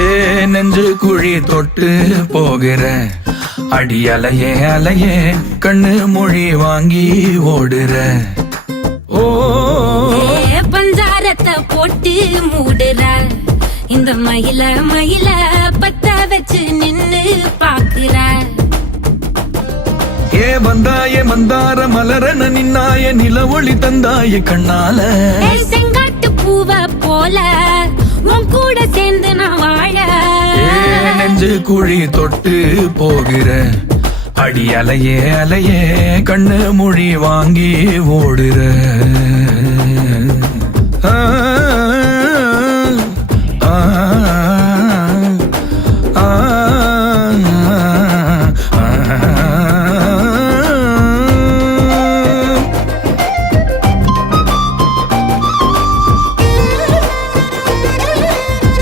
ஏ நெஞ்சு குழி தொட்டு போகிற அடி அலையே அலையே கண்ணு மொழி வாங்கி ஓடுற. ஓ பஞ்சாரத்தை போட்டு மூடுற இந்த மயில மயில பத்த வச்சு நின்னு பாக்குற. ஏ வந்தாய மந்தார மலரன நின்னாய நில ஒளி தந்தாய கண்ணால. செங்காட்டு பூவ போல உன் கூட சேர்ந்து நான் வாழ. நெஞ்சு குழி தொட்டு போகிற அடி அலையே அலையே கண்ணு மொழி வாங்கி ஓடுற.